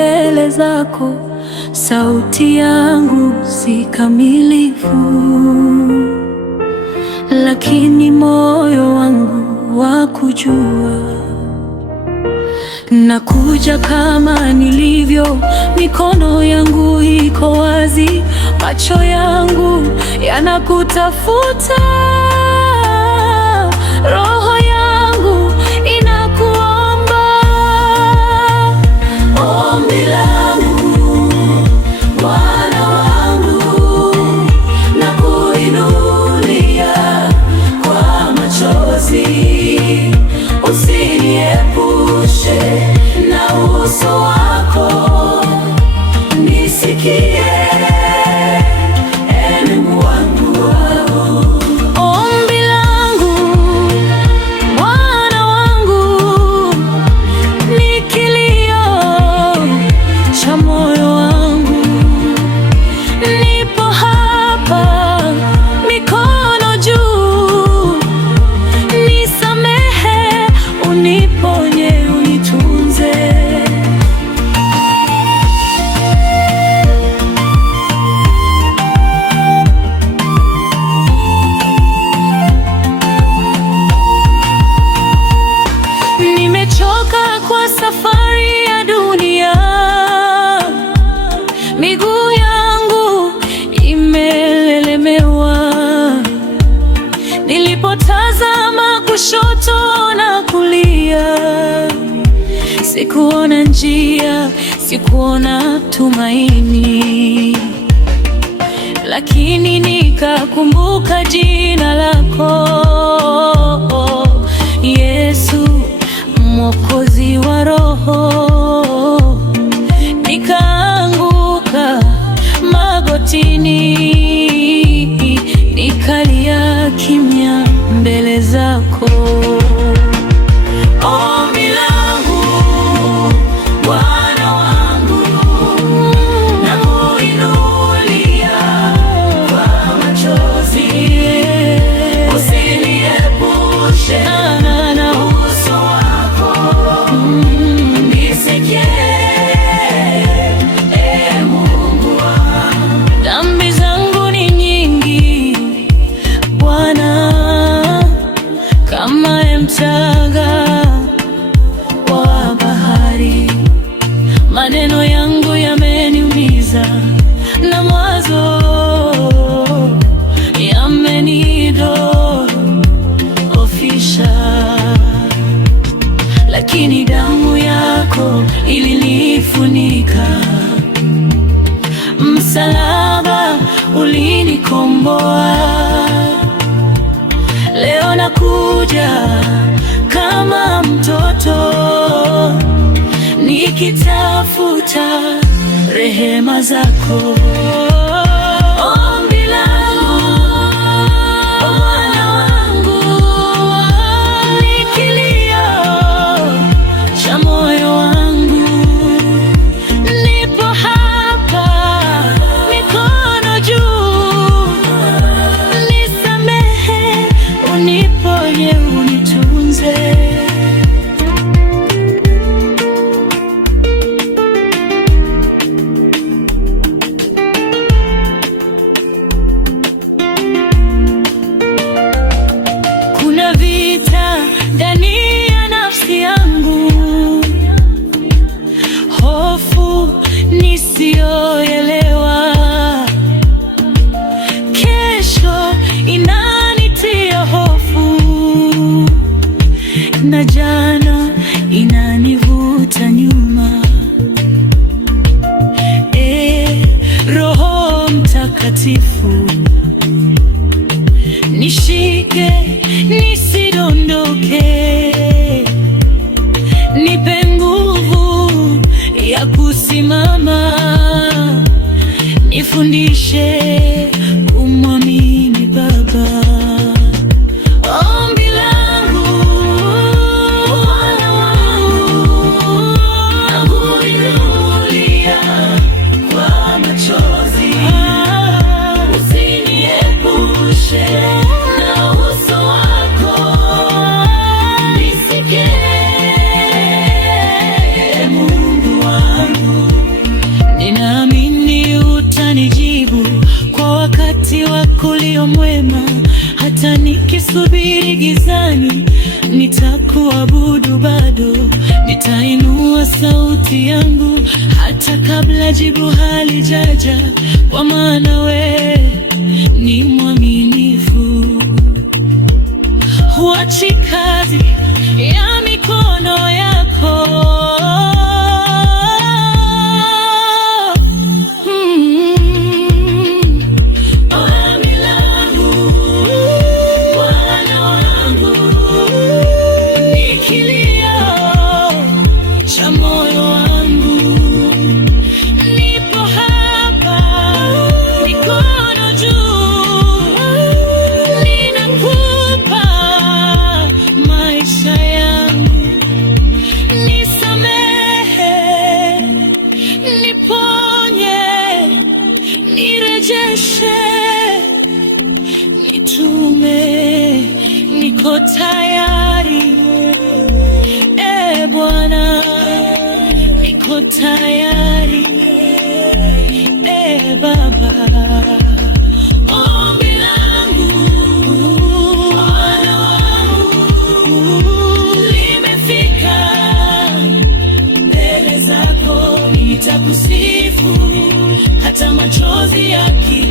mbele zako, sauti yangu si kamilifu, lakini moyo wangu wakujua. Nakuja kama nilivyo, mikono yangu iko wazi, macho yangu yanakutafuta, roho yangu inakuomba. Ombi langu, Bwana wangu, nakuinulia kwa machozi, usiniepushe na uso wako, nisikie. Kwa safari ya dunia, miguu yangu imelelemewa. Nilipotazama kushoto na kulia, sikuona njia, sikuona tumaini, lakini nikakumbuka jina lako, Yesu Mwokozi wa roho. Nikaanguka magotini, nikalia kimya mbele zako. Ombi langu, Bwana wangu, nakuinulia kwa machozi, usiniepushe na uso wako, nisikie. Mungu wangu, dhambi zangu ni nyingi Bwana, kama mchanga wa bahari. Maneno yangu yameniumiza na mawazo yamenidhoofisha, lakini damu yako ilinifunika, msalaba ulinikomboa. Leo nakuja kama mtoto, nikitafuta rehema zako. Ombi langu, Bwana wangu, ni kilio cha moyo wangu. Nipo hapa, mikono juu, nisamehe, uniponye, unitunze. Kuna vita ndani ya nafsi yangu, hofu nisiyoelewa, kesho inanitia hofu, na jana inanivuta nyuma. Roho Mtakatifu, nishike nisidondoke, nipe nguvu ya kusimama, nifundishe kumwamini Baba. Ombi langu, Bwana wangu, nakuinulia kwa machozi, usiniepushe na uso wako, nisikie. Mungu wangu, moyo mwema. Hata nikisubiri gizani, nitakuabudu bado. Nitainua sauti yangu hata kabla jibu halijaja, kwa maana we ni mwaminifu. Huachi kazi ya mikono yako. Ombi langu, Bwana wangu, Ni kilio cha moyo wangu. Nipo hapa, mikono juu, ninakupa maisha yangu. Nisamehe, niponye, nirejeshe, nitume, niko tayari. E Bwana, niko tayari. E Baba, ombi langu, Bwana wangu, limefika mbele zako. Nitakusifu hata machozi yakija.